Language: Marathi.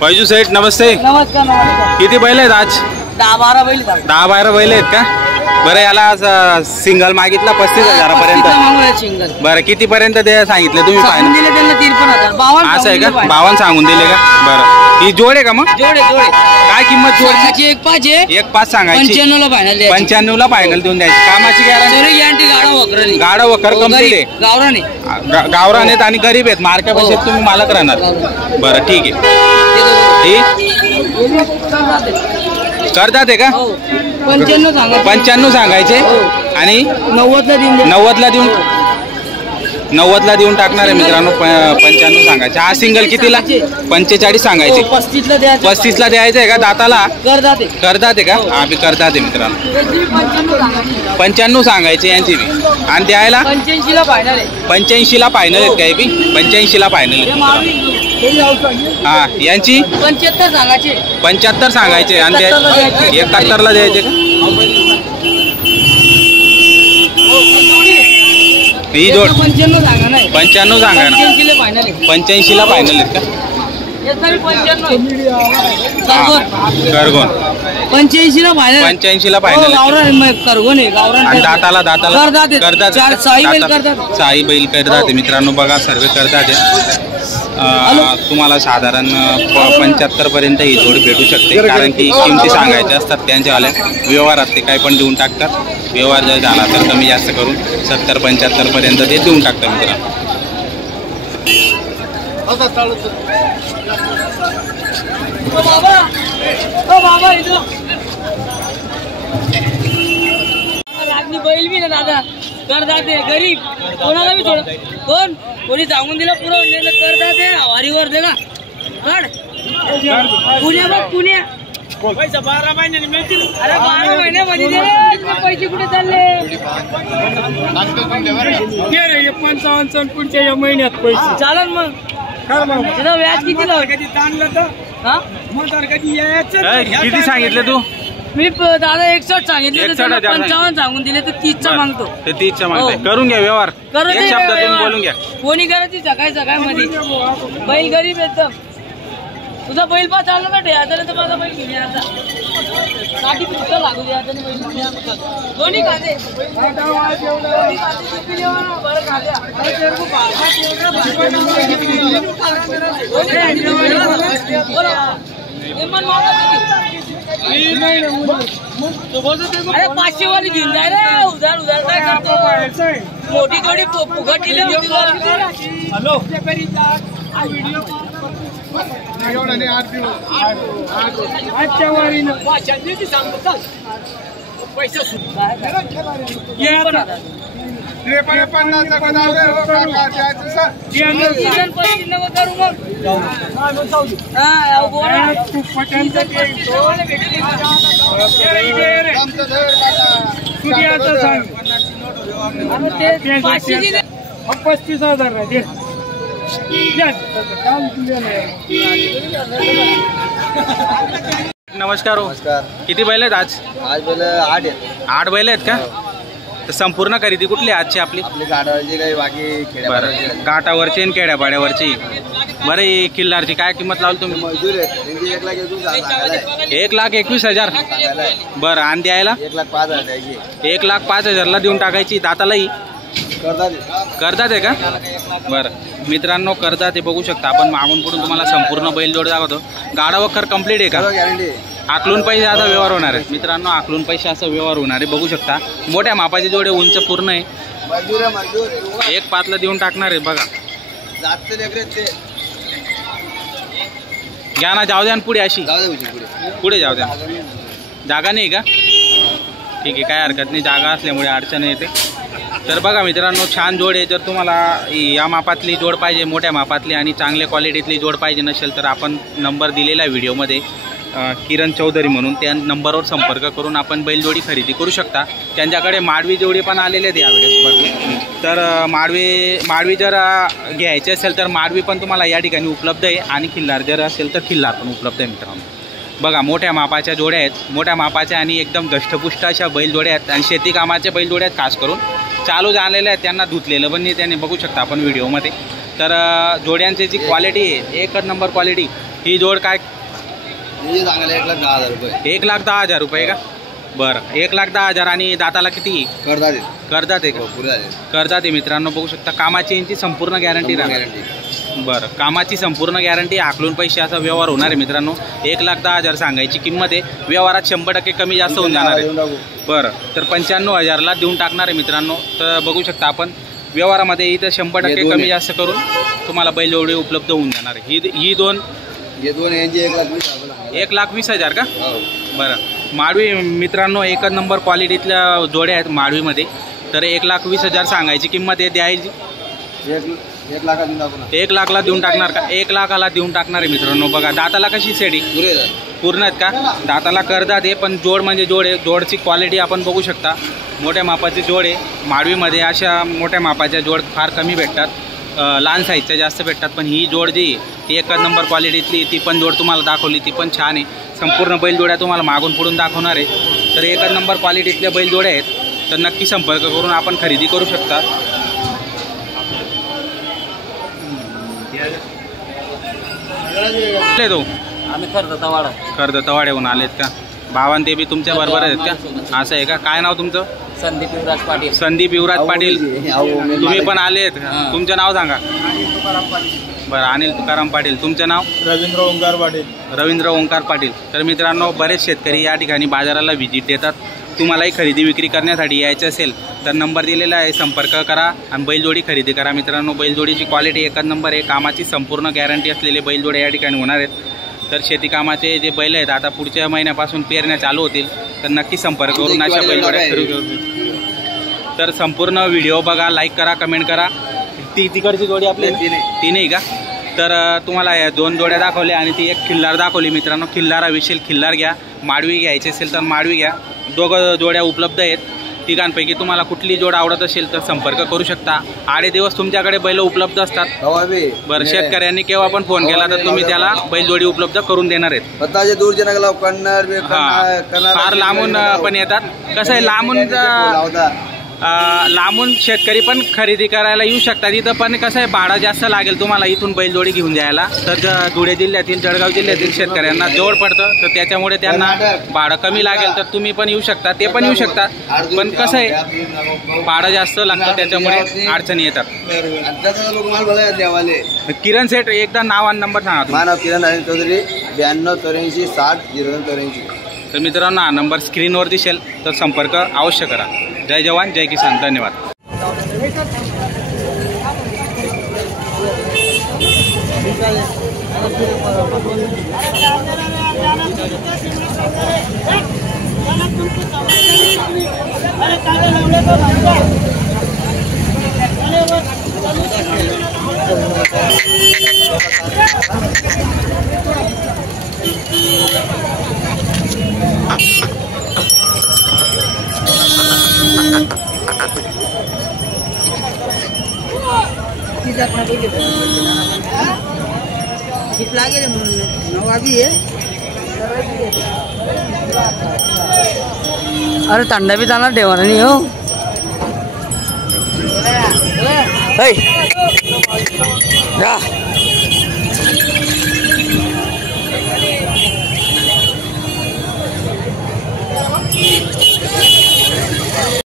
पैजू सेठ नमस्ते. नमस्कार नमस्कार. किती बैल आहेत आज? 10-12 बैल. 10-12 बैल आहेत का? बरं, याला सिंगल मागितला 35,000 सिंगल. बरं, किती पर्यंत सांगितले तुम्ही? सांगून दिले त्यांना 53,000. असं आहे का? 52 सांगून दिले का? बरं, ही जोड आहे का मग? जोडे जोडे. काय किंमत जोडची? 1.5 आहे. 1.5 सांगायची. 95 ला फायनल द्यायची. 95 ला फायनल देऊन द्यायची. कामाची गॅरंटी? गाडा वखरली. गाडा वखर कंप्लीट आहे. गावराने गावरान आहेत आणि गरीब आहेत. मार्का पैशात तुम्ही मालक राहणार. बरं ठीक आहे. करतात आहे का? 95 सांगायचे आणि 90ला देऊन टाकणार आहे मित्रांनो. 95 सांगायचे. हा सिंगल कितीला? 45 सांगायचे. 35ला द्यायचं आहे का? दाताला करतात आहे का? हा बी करतात आहे मित्रांनो. 95 सांगायचे यांची बी. आणि द्यायला 85ला फायनल आहे. 85ला फायनल आहेत काय बी? 85ला फायनल आहेत. हा, यांची 75 सांगायचे. 75 सांगायचे आणि 71ला द्यायचे का? ही जोड 95 सांगा नाही. 95 सांगा ना. 85ला फायनल आहेत का? करगोन 85ला फायनल. 85ला फायनल. करगोन आहे. गावरान. आणि दाताला करतात. साई बैल करतात मित्रांनो. बघा, सर्वे करतात. तुम्हाला साधारण 75 पर्यंत ही जोड भेटू शकते. कारण की किमती सांगायच्या असतात त्यांच्यावाल्या. व्यवहारात ते काय पण देऊन टाकतात. व्यवहार जर झाला तर कमी जास्त करून 70-75 पर्यंत ते देऊन टाकतात मित्रांनो. बैल बी ना दादा करतात. गरीब कोणाला बी थोडं कोण कोणी सांगून दिलं पुरं करतात. वारीवर दे ना. पुण्या बघ, पुण्या पैसा 12 महिन्याने मिळतील. अरे 12 महिन्यामध्ये पैसे कुठे चालले? 55 पुढच्या या महिन्यात पैसे चालेल. मग तुझं व्याज किती लावलं? कधी ताणलं तर कधी यायचं. किती सांगितले तू? मी दादा 61 सांगितले. 55 सांगून दिले तर 30चा मागतो. ते 30चा मागतो. करून घ्या व्यवहार. एक शब्दातून बोलून घ्या. कोणी करायची सकाळी मध्ये. बैल गरीब एकदम. तुझा बैल पाच आला ना द्यायचा तर माझा बैल घेऊन यायचा. साठी पुढचं लागू द्यायचं दोन्ही खाते. अरे 500 वाली घेऊन जाय रे. उधार काय करतो? मोठी जोडी फुगट दिली होती. हॅलो आजच्या वारीनं सांगतो. चाल पैसे करू. 35,000 नमस्कार. किती बैल आहेत आज? बैल 8 आहेत. 8 बैल आहेत का? तर संपूर्ण खरेदी कुठली आजची आपली? गाठावरची काही बाकी खेड्यावरची. घाटावरची आणि खेड्यापाड्यावरची. बरं, ही किल्लारची काय किंमत लावली तुम्ही? 1,21,000. बरं, आणि द्यायला 1,05,000 द्यायची. 1,05,000ला देऊन टाकायची. दातालाही करतात आहे का? बरं मित्रांनो, करतात ते बघू शकता आपण. मागून पुढून तुम्हाला संपूर्ण बैलजोड दाखवतो. गाडा वखर कंप्लीट आहे का? आकलून पैसे असा व्यवहार होणार आहे मित्रांनो. आकलून पैसे असा व्यवहार होणार आहे. बघू शकता मोठ्या मापाचे जोडे, उंच पूर्ण आहे. 1,05,000ला देऊन टाकणार आहे. बघा घ्या ना. जाऊ द्या ना पुढे. अशी पुढे जाऊ द्या. जागा नाही का? ठीक आहे, काय हरकत नाही. जागा असल्यामुळे अडचण येते. तर बघा मित्रांनो, छान जोड आहे. जर तुम्हाला या मापातली जोड पाहिजे, मोठ्या मापातली आणि चांगल्या क्वालिटीतली जोड पाहिजे नसेल तर आपण नंबर दिलेला आहे व्हिडिओमध्ये, किरण चौधरी म्हणून. त्या नंबरवर संपर्क करून आपण बैलजोडी खरेदी करू शकता. त्यांच्याकडे माडवी जोडी पण आलेले आहेत यावेळेस. तर माडवी जर घ्यायचे असेल तर माडवी पण तुम्हाला या ठिकाणी उपलब्ध आहे. आणि खिल्लार जर असेल तर खिल्लार पण उपलब्ध आहे मित्रांनो. बघा, मोठ्या मापाच्या जोड्या आहेत. मोठ्या मापाच्या आणि एकदम दष्टपुष्ट अशा बैलजोड्या आहेत. आणि शेती कामाच्या बैलजोड्या आहेत. खास करून चालू झालेल्या आहेत. त्यांना धुतलेलं पण नाही त्याने, बघू शकता आपण व्हिडिओमध्ये. तर जोड्यांची जी क्वालिटी आहे, एकच नंबर क्वालिटी. ही जोड काय? हे सांगायला 1,10,000 रुपये. 1,10,000 रुपये का? बरं, 1,10,000. आणि दाताला किती करतात ते. करतात आहे का? पुरे झाले. करतात आहे मित्रांनो, बघू शकता. कामाची यांची संपूर्ण गॅरंटी राहणार. गॅरंटी. बरं, कामाची संपूर्ण गॅरंटी. आखलून पैसे असा व्यवहार होणार आहे मित्रांनो. 1,10,000 सांगायची किंमत आहे. व्यवहारात 100% कमी जास्त होऊन जाणार आहे. बरं, तर 95,000ला देऊन टाकणार आहे मित्रांनो. तर बघू शकता आपण व्यवहारामध्ये इथं 100% कमी जास्त करून तुम्हाला बैलजोडी उपलब्ध होऊन जाणार आहे. ही दोन हे दोन यांची 1,20,000. 1,20,000 का? हो. बरं, माडवी मित्रांनो एकच नंबर क्वालिटीतल्या जोड्या आहेत माडवीमध्ये. तर 1,20,000 सांगायची किंमत आहे. द्यायची 1 लाखात देऊन टाकू ना. 1 लाखला देऊन टाकणार का? 1 लाखाला देऊन टाकणार आहे मित्रांनो. बघा दाताला कशी सेडी पुरे झाले. पूर्ण आहेत का? दाताला करदात आहे, पण जोड म्हणजे जोड आहे. जोडची क्वालिटी आपण बघू शकता. मोठ्या मापाची जोड आहे. माडवीमध्ये अशा मोठ्या मापाच्या जोड फार कमी भेटतात. लहान साईजच्या जास्त भेटतात. पण ही जोड जी ती एकच नंबर क्वालिटीतली, ती पण जोड तुम्हाला दाखवली, ती पण छान आहे. संपूर्ण बैलजोड्या तुम्हाला मागून पुढून दाखवणार आहे. तर एकच नंबर क्वालिटीतल्या बैलजोड्या आहेत. तर नक्की संपर्क करून आपण खरेदी करू शकता. तो आम्ही करतो कर्जतवाड्याहून आलेत का? भावान ते बी तुमच्या बरोबर आहेत का? असं आहे का? काय नाव तुमचं? संदीप युवराज पाटील. संदीप युवराज पाटील. तुम्ही पण आलेत. तुमचं नाव सांगा. बरं, अनिल तुकाराम पाटील. तुमचं नाव? रवींद्र ओंकार पाटील. रवींद्र ओंकार पाटील. तर मित्रांनो बरेच शेतकरी या ठिकाणी बाजाराला व्हिजिट देतात. तुम्हालाही खरेदी विक्री करण्यासाठी यायचं असेल तर नंबर दिलेला आहे, संपर्क करा आणि बैलजोडी खरेदी करा. मित्रांनो बैलजोडीची क्वालिटी एकच नंबर आहे. कामाची संपूर्ण गॅरंटी असलेले बैलजोड्या या ठिकाणी होणार आहेत. तर शेती कामाचे जे बैल आहेत आता पुढच्या महिन्यापासून पेरण्या चालू होतील. तर नक्की संपर्क करून अशा बैलजोड्या खरेदी करू. तर संपूर्ण व्हिडिओ बघा, लाईक करा, कमेंट करा. तिकडची जोडी आपली तीनही का? तर तुम्हाला या 2 जोड्या दाखवल्या आणि ती एक खिल्लार दाखवली मित्रांनो. खिल्लार हवीशील खिल्लार घ्या. माडवी घ्यायची असेल तर माडवी घ्या. 2 जोड्या उपलब्ध आहेत. तिघांपैकी तुम्हाला कुठली जोड आवडत असेल तर संपर्क करू शकता. 8 दिवस तुमच्याकडे बैल उपलब्ध असतात. बरं, शेतकऱ्यांनी केव्हा पण फोन केला तर तुम्ही त्याला बैलजोडी उपलब्ध करून देणार आहेत. दूरचे नका कन्नड फार लांबून पण येतात. कसं आहे लांबून शेतकरी पण खरेदी करायला येऊ शकतात. इथं पण कसं आहे भाडं जास्त लागेल तुम्हाला इथून बैलजोडी घेऊन जायला. तर धुळे जिल्ह्यातील जळगाव जिल्ह्यातील शेतकऱ्यांना जवळ पडतं, तर त्याच्यामुळे त्यांना भाडं कमी लागेल. तर तुम्ही पण येऊ शकता, ते पण येऊ शकतात. पण कसं आहे भाडं जास्त लागतं, त्याच्यामुळे अडचणी येतात. किरण सेठ एकदा नाव आणि नंबर सांगा. माझं नाव किरण नारायण चौधरी. 92 84 60 02 84. तर मित्रांनो हा नंबर स्क्रीनवर दिसेल, तर संपर्क अवश्य करा. जय जवान जय किसान. धन्यवाद. अरे थंडा भी जाना ठेवा नहीं हो. जा